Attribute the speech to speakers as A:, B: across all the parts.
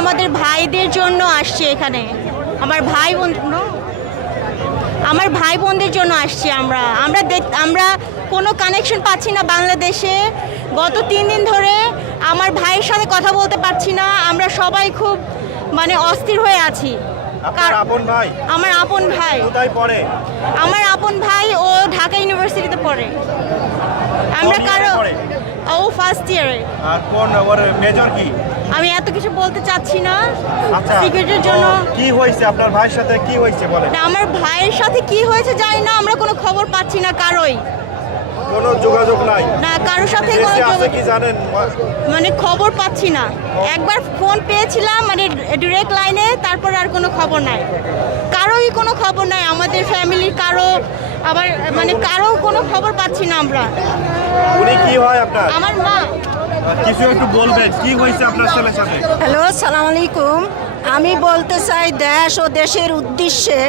A: আমাদের ভাইদের জন্য আসছি এখানে। আমার ভাই বোন আমার ভাই বোনদের জন্য আসছি আমরা। আমরা আমরা কোনো কানেকশন পাচ্ছি না বাংলাদেশে। গত তিন দিন ধরে আমার ভাইয়ের সাথে কথা বলতে পারছি না। আমরা সবাই খুব মানে অস্থির হয়ে আছি। আমার আপন ভাই। আমার আপন ভাই ও ঢাকা ইউনিভার্সিটিতে পড়ে। আমরা
B: কারও
A: ও ফার্স্ট ইয়ারে
B: আর কোন ওর মেজর কি?
A: আমি এত কিছু বলতে চাচ্ছি না।
B: আচ্ছা।
A: সিগারেটের জন্য
B: কি হয়েছে? আপনার ভাইয়ের সাথে কি হয়েছে বলেন?
A: না, আমার ভাইয়ের সাথে কি হয়েছে জানি না আমরা কোনো খবর পাচ্ছি না কারোই।
B: কোনো যোগাযোগ নাই।
A: না কারোর সাথে কোনো
B: আছে কি জানেন?
A: মানে খবর পাচ্ছি না। একবার ফোন পেয়েছিলাম মানে ডিরেক্ট লাইনে তারপর আর কোনো খবর নাই। কারোই কোনো খবর নাই আমাদের ফ্যামিলির কারও আবার মানে কারও কোনো খবর পাচ্ছি না আমরা।
B: উনি কি হয় আপনার?
A: আমার মা।
B: কিছু একটু বলবেন, কি হয়েছে আপনার ছেলের সাথে?
C: হ্যালো, সালাম আলাইকুম। আমি বলতে চাই দেশ ও দেশের উদ্দেশ্যে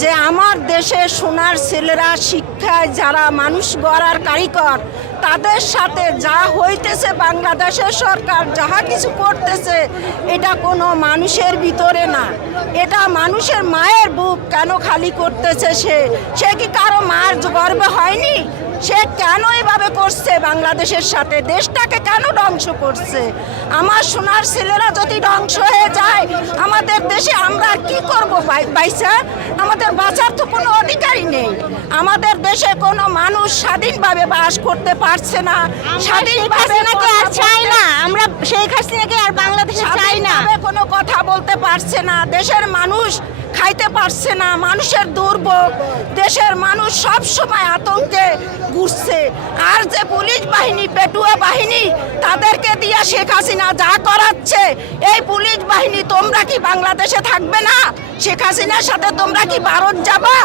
C: যে আমার দেশে সোনার ছেলেরা শিক্ষায় যারা মানুষ গড়ার কারিগর তাদের সাথে যা হইতেছে বাংলাদেশের সরকার যাহা কিছু করতেছে, এটা কোনো মানুষের ভিতরে না। এটা মানুষের মায়ের বুক কেন খালি করতেছে সে? সে কি কারও মার গর্বে হয়নি? সে কেন এভাবে করছে বাংলাদেশের সাথে? দেশটাকে কেন ধ্বংস করছে? আমার সোনার ছেলেরা যদি ধ্বংস হয়ে যায়, আমাদের দেশে আমরা কি করব বাইসা আমাদের বাঁচার তো কোনো অধিকারই নেই। আমাদের দেশে কোনো মানুষ স্বাধীনভাবে বাস করতে পারছে না। স্বাধীনভাবে
A: আর চাই না। আমরা শেখ হাসিনাকে আর বাংলাদেশে চাই না।
C: কোনো কথা বলতে পারছে না। দেশের মানুষ খাইতে পারছে না। মানুষের দুর্ভোগ। দেশের মানুষ সব সময় আতঙ্কে ঘুরছে। আর যে পুলিশ বাহিনী পেটুয়া বাহিনী তাদেরকে দিয়ে শেখ হাসিনা যা করাচ্ছে এই পুলিশ বাহিনী তোমরা কি বাংলাদেশে থাকবে না? শেখ হাসিনার সাথে তোমরা কি ভারত যাবা?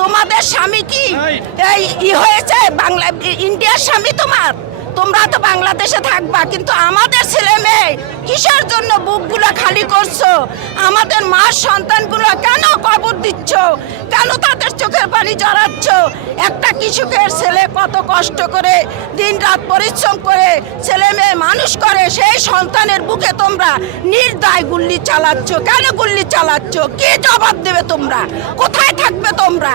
C: তোমাদের স্বামী কি? এই। ই হয়েছে বাংলা ইন্ডিয়ার স্বামী তোমার? তোমরা তো বাংলাদেশে থাকবা কিন্তু আমাদের ছেলে মেয়ে কিসের জন্য বুকগুলো খালি করছ? আমাদের মার সন্তানগুলো কেন কবর দিচ্ছ? কেন তাদের চোখের পানি জড়াচ্ছ? একটা কৃষকের ছেলে কত কষ্ট করে দিন রাত পরিশ্রম করে ছেলে মেয়ে মানুষ করে সেই সন্তানের বুকে তোমরা নির্দায় গুল্লি চালাচ্ছ। কেন গুল্লি চালাচ্ছ? কে জবাব দেবে তোমরা? কোথায় থাকবে তোমরা?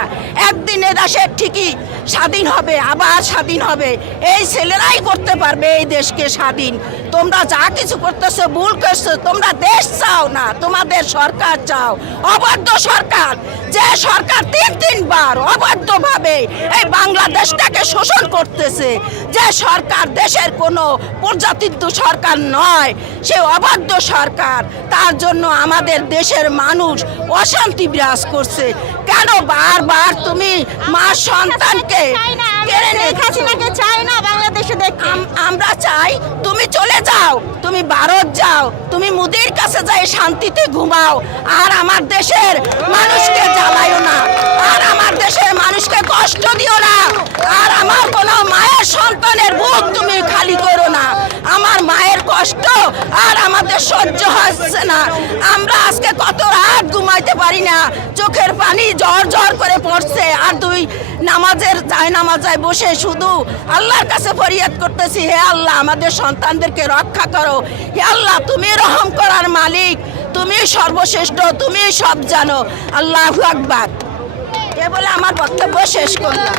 C: একদিন এ দেশের ঠিকই স্বাধীন হবে, আবার স্বাধীন হবে। এই ছেলেরাই করতে পারবে এই দেশকে স্বাধীন। তোমরা যা কিছু করতেছো, ভুল করছ, তোমরা দেশ চাও না, তোমাদের সরকার চাও। অবাধ্য সরকার, যে সরকার তিন তিনবার অবাধ্যভাবে এই বাংলাদেশটাকে শোষণ করতেছে, যে সরকার দেশের কোনো প্রজাতিত্ব সরকার নয়, সে অবাধ্য সরকার। তার জন্য আমাদের দেশের মানুষ অশান্তি বিরাজ করছে। কেন বারবার তুমি মা সন্তানকে কেড়ে?
A: হাসিনাকে চাই না বাংলাদেশে দেখতে।
C: আমরা চাই তুমি চলে যাও তুমি ভারত যাও তুমি মুদির কাছে যাই শান্তিতে ঘুমাও। আর আমার দেশের মানুষকে জ্বালাইও না আর আমার দেশের মানুষকে কষ্ট দিও না আর আমার কোনো মায়ের সন্তানের বুক তুমি খালি করো না। আমার মায়ের কষ্ট আর আমাদের সহ্য হচ্ছে না। আমরা আজকে কত রাত ঘুমাইতে পারি না চোখের পানি জ্বর জ্বর পড়ছে আর দুই নামাজের যায় নামাজায় বসে শুধু আল্লাহর কাছে ফরিয়াদ করতেছি, হে আল্লাহ, আমাদের সন্তানদেরকে রক্ষা করো। হে আল্লাহ, তুমি রহম করার মালিক, তুমি সর্বশ্রেষ্ঠ, তুমি সব জানো। আল্লাহ আকবার। এ বলে আমার বক্তব্য শেষ করলাম।